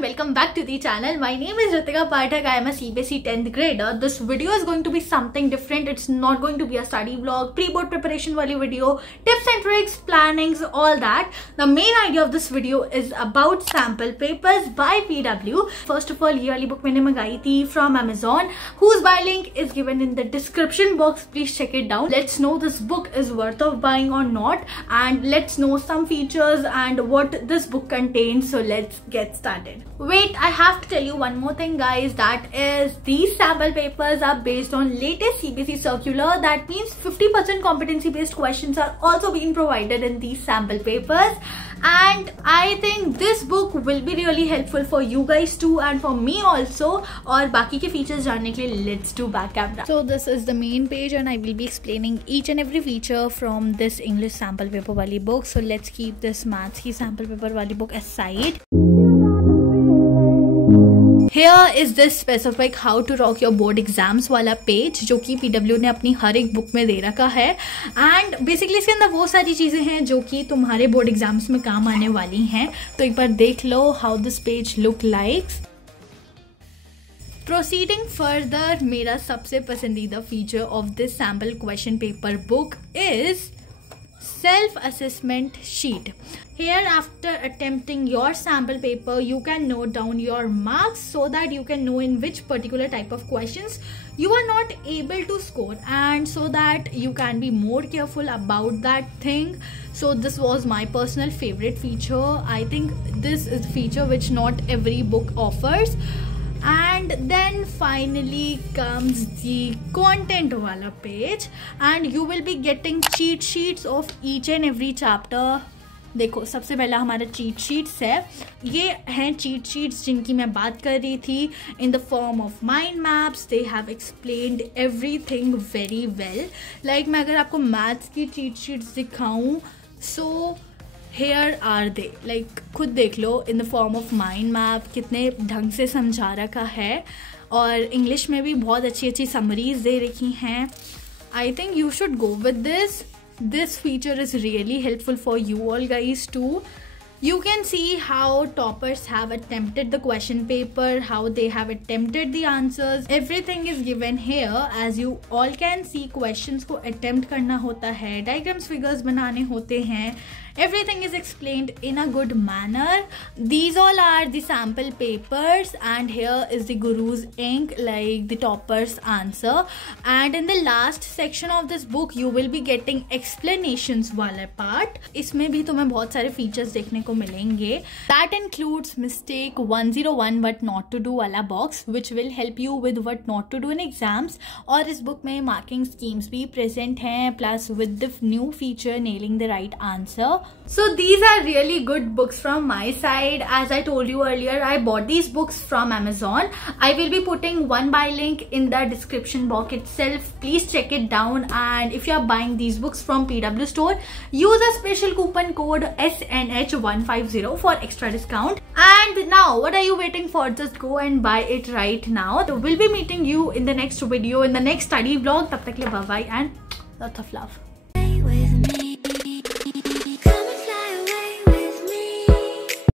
everyone, welcome back to the channel. My name is Ritika Pathak. I am a CBSE 10th grader. This video is going to be something different. It's not going to be a study vlog, pre-board preparation wali video, tips and tricks, plannings, all that. The main idea of this video is about sample papers by PW. First of all, ये वाली book मैंने मंगाई थी from Amazon, whose buy link is given in the description box. Please check it down. Let's know this book is worth of buying or not, and let's know some features and what this book contains. So let's get started. Wait, I have to tell you one more thing, guys. That is, these sample papers are based on latest CBSE circular. That means 50% competency based questions are also being provided in these sample papers, and I think this book will be really helpful for you guys too and for me also. और बाकी के features जानने के लिए let's do back camera. So this is the main page and I will be explaining each and every feature from this English sample paper वाली book. So let's keep this maths की sample paper वाली book aside. Here is this specific how to rock your board exams वाला page जो कि PW ने अपनी हर एक book में दे रखा है, एंड बेसिकली इसके अंदर वो सारी चीज़ें हैं जो कि तुम्हारे बोर्ड एग्जाम्स में काम आने वाली हैं. तो एक बार देख लो how this page look like. Proceeding further, मेरा सबसे पसंदीदा feature of this sample question paper book is self-assessment sheet. Here, after attempting your sample paper, you can note down your marks so that you can know in which particular type of questions you are not able to score, and so that you can be more careful about that thing. So this was my personal favorite feature. I think this is a feature which not every book offers. And then finally comes the content wala page, and you will be getting cheat sheets of each and every chapter. देखो, सबसे पहला हमारा cheat sheets है. ये हैं cheat sheets जिनकी मैं बात कर रही थी. In the form of mind maps. They have explained everything very well. Like मैं अगर आपको मैथ्स की चीट शीट्स दिखाऊं, so here are they. Like खुद देख लो, in the form of mind map कितने ढंग से समझा रखा है, और इंग्लिश में भी बहुत अच्छी अच्छी समरीज दे रखी हैं. I think you should go with this. This feature is really helpful for you all guys too. You can see how toppers have attempted the question paper, how they have attempted the answers. Everything is given here. As you all can see, questions को attempt करना होता है, diagrams, figures बनाने होते हैं. Everything is explained in a good manner. These all are the sample papers, and here is the guru's ink, like the topper's answer. And in the last section of this book, you will be getting explanations वाला part. इसमें भी तुम्हें बहुत सारे features देखने को मिलेंगे. That includes mistake 101 what not to do वाला box, which will help you with what not to do in exams. और इस book में marking schemes भी present हैं, plus with the new feature nailing the right answer. So these are really good books from my side. As I told you earlier, I bought these books from Amazon. I will be putting one buy link in the description box itself. Please check it down. And if you are buying these books from PW store, use a special coupon code SNH150 for extra discount. And now, what are you waiting for? Just go and buy it right now. So we'll be meeting you in the next video, in the next study vlog. Tab tak ke liye bye bye and lots of love.